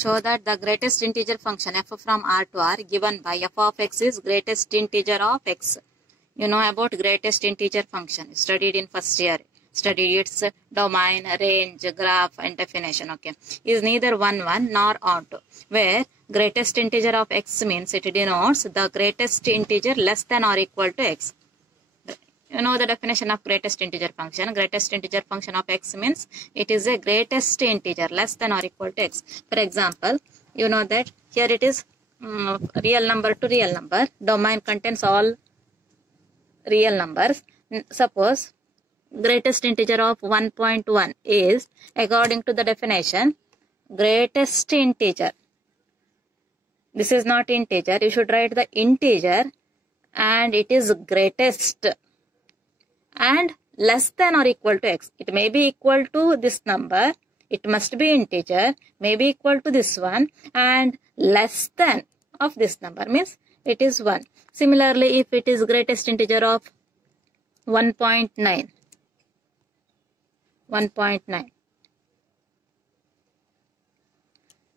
Show that the greatest integer function f from R to R given by f of x is greatest integer of x. You know about greatest integer function. Studied in first year. Studied its domain, range, graph and definition. Okay. Is neither 1, 1 nor onto. Where greatest integer of x means it denotes the greatest integer less than or equal to x. You know the definition of greatest integer function. Greatest integer function of x means it is a greatest integer less than or equal to x. For example, you know that here it is real number to real number. Domain contains all real numbers. Suppose greatest integer of 1.1 is, according to the definition, greatest integer. This is not integer. You should write the integer and it is greatest and less than or equal to x. It may be equal to this number. It must be integer. May be equal to this one and less than of this number means it is 1. Similarly, if it is greatest integer of 1.9. 1.9.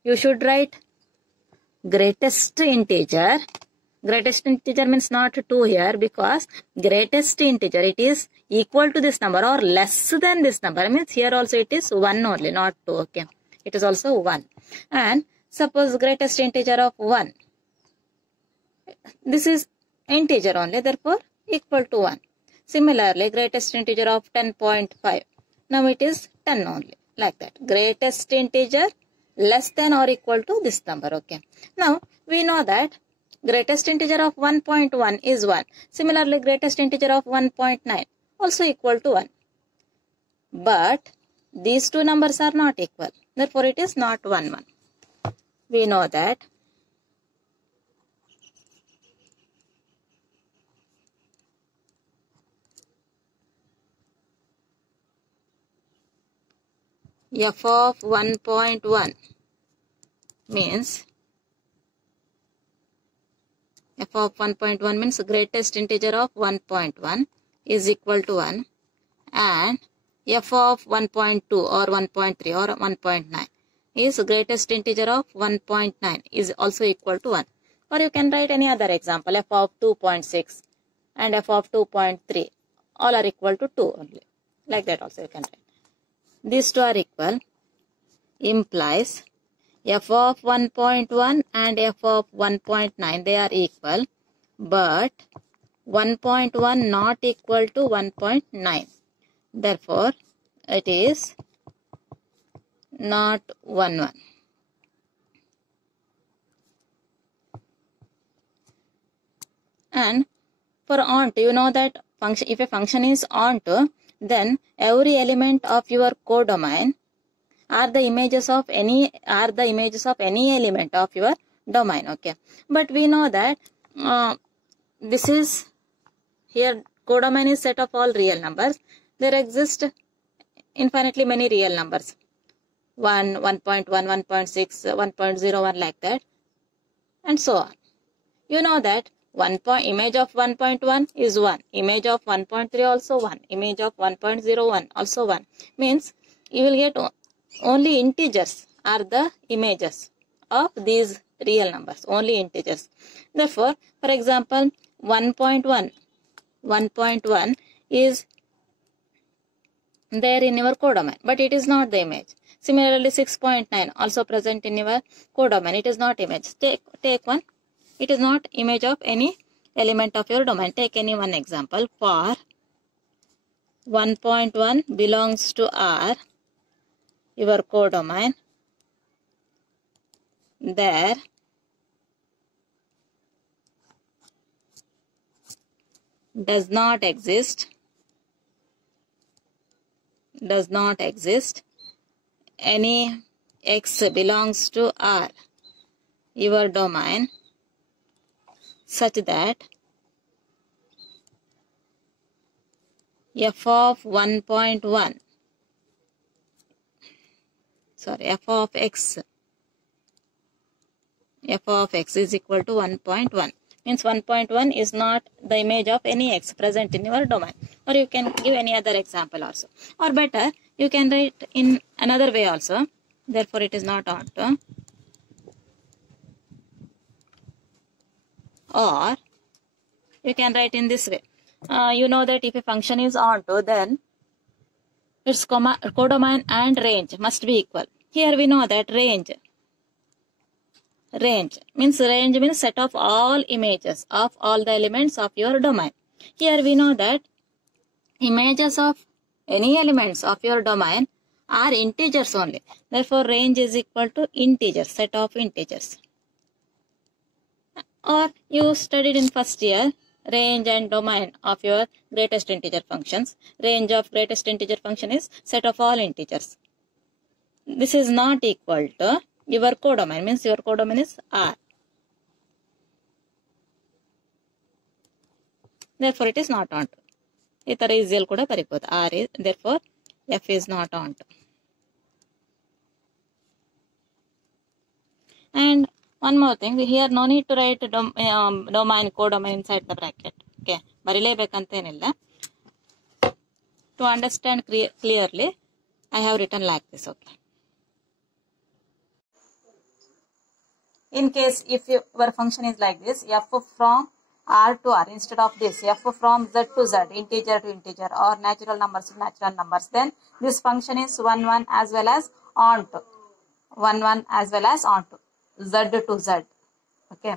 You should write greatest integer. Greatest integer means not 2 here because greatest integer it is equal to this number or less than this number means here also it is 1 only, not 2. Okay, it is also 1. And suppose greatest integer of 1. This is integer only, therefore equal to 1. Similarly, greatest integer of 10.5. Now it is 10 only, like that. Greatest integer less than or equal to this number. Okay. Now we know that greatest integer of 1.1 is 1. Similarly, greatest integer of 1.9 also equal to 1. But these two numbers are not equal. Therefore, it is not 1, 1. We know that f of 1.1 means f of 1.1 means greatest integer of 1.1 is equal to 1 and f of 1.2 or 1.3 or 1.9 is greatest integer of 1.9 is also equal to 1. Or you can write any other example, f of 2.6 and f of 2.3 all are equal to 2 only. Like that also you can write. These two are equal implies f of 1.1 and f of 1.9 they are equal, but 1.1 not equal to 1.9. Therefore, it is not 1, 1. And for onto, you know that function, if a function is onto, then every element of your codomain are the images of any element of your domain. Okay, but we know that this is here codomain is set of all real numbers. There exist infinitely many real numbers, 1, 1.1, 1.6, 1.01 like that and so on. You know that image of 1.1 is 1, image of 1.3 also 1, image of 1.01 also 1. Means you will get only integers are the images of these real numbers, only integers. Therefore, for example, 1.1 is there in your codomain, but it is not the image. Similarly, 6.9 also present in your codomain, it is not image. Take one. It is not image of any element of your domain. Take any one example. For 1.1 belongs to R, your codomain, there does not exist any x belongs to R, your domain, such that f of 1.1 f of x is equal to 1.1 means 1.1 is not the image of any x present in your domain. Or you can give any other example also, or better you can write in another way also. Therefore it is not onto Or you can write in this way. You know that if a function is onto, then its codomain and range must be equal. Here we know that range means set of all images of all the elements of your domain. Here we know that images of any elements of your domain are integers only. Therefore, range is equal to integer, set of integers. Or you studied in first year range and domain of your greatest integer functions. Range of greatest integer function is set of all integers. This is not equal to your codomain, means your codomain is R. Therefore, it is not onto. Itar easy kuda baribodu. R is, therefore, F is not onto. And one more thing, here no need to write domain, codomain inside the bracket. Okay, barilebekanthenilla. To understand clearly, I have written like this. Okay. In case if your function is like this, f from R to R, instead of this, f from Z to Z, integer to integer, or natural numbers to natural numbers, then this function is 1, 1 as well as onto. 1, 1 as well as onto. Z to Z. Okay.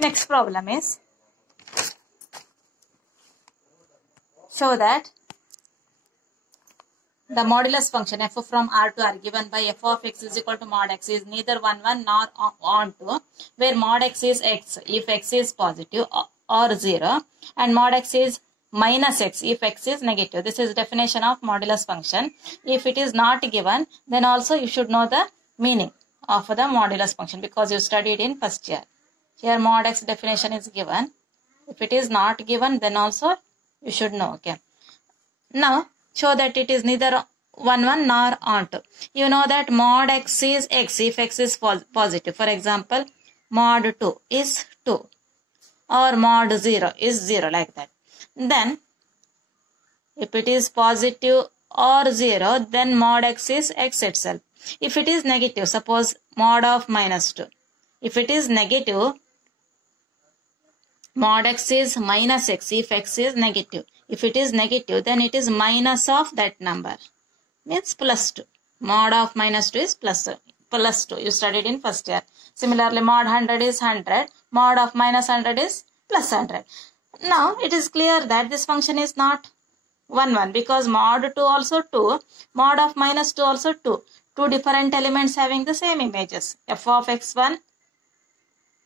Next problem is, show that the modulus function f from R to R given by f of x is equal to mod x is neither 1, 1 nor onto, where mod x is x if x is positive or 0, and mod x is minus x if x is negative. This is definition of modulus function. If it is not given, then also you should know the meaning of the modulus function, because you studied in first year. Here mod x definition is given. If it is not given, then also you should know. Okay. Now show that it is neither 1, 1 nor onto. You know that mod x is x if x is positive. For example, mod 2 is 2 or mod 0 is 0, like that. Then if it is positive or 0, then mod x is x itself. If it is negative, suppose mod of minus 2. If it is negative, mod x is minus x if x is negative. If it is negative, then it is minus of that number. Means plus 2. Mod of minus 2 is plus 2. You studied in first year. Similarly, mod 100 is 100. Mod of minus 100 is plus 100. Now, it is clear that this function is not 1, 1, because mod 2 also 2. Mod of minus 2 also 2. Two different elements having the same images. F of x1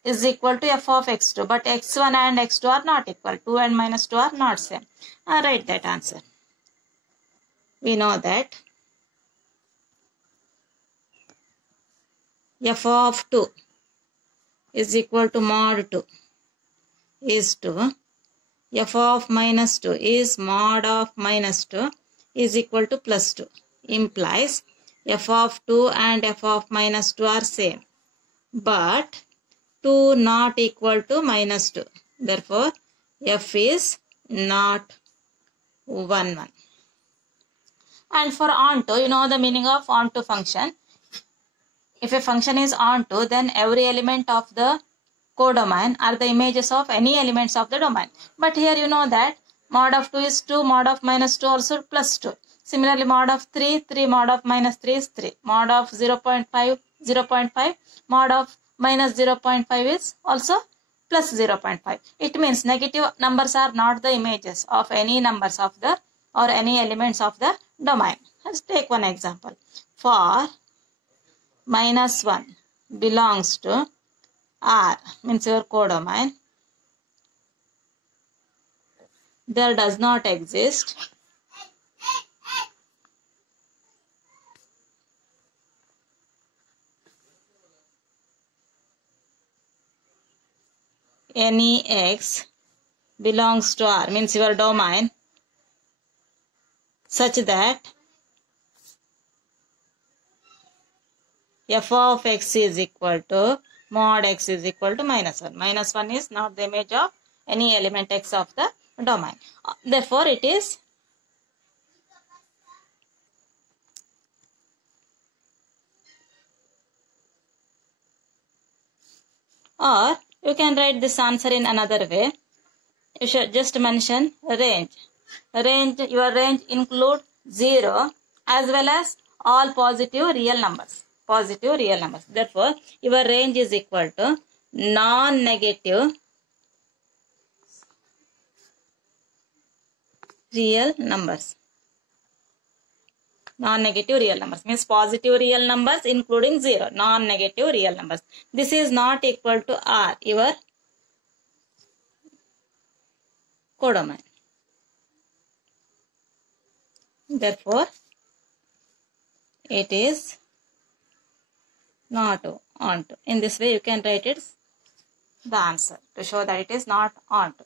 is equal to f of x2, but x1 and x2 are not equal. 2 and minus 2 are not same. I write that answer. We know that f of 2 is equal to mod 2 is 2. F of minus 2 is mod of minus 2 is equal to plus 2. Implies f of 2 and f of minus 2 are same. But 2 not equal to minus 2. Therefore, f is not 1, 1. And for onto, you know the meaning of onto function. If a function is onto, then every element of the codomain are the images of any elements of the domain. But here you know that mod of 2 is 2, mod of minus 2 also plus 2. Similarly, mod of 3, 3, mod of minus 3 is 3. Mod of 0.5, 0.5. Mod of minus 0.5 is also plus 0.5. It means negative numbers are not the images of any numbers of the or any elements of the domain. Let's take one example. For minus 1 belongs to R, means your codomain, there does not exist any x belongs to R, means your domain, such that f of x is equal to mod x is equal to minus 1. Minus 1 is not the image of any element x of the domain. Therefore, it is or You can write this answer in another way. You should just mention range. Your range include 0 as well as all positive real numbers. Positive real numbers. Therefore, your range is equal to non-negative real numbers. Non-negative real numbers means positive real numbers including 0. Non-negative real numbers. This is not equal to R, your codomain. Therefore, it is not onto. In this way, you can write it the answer to show that it is not onto.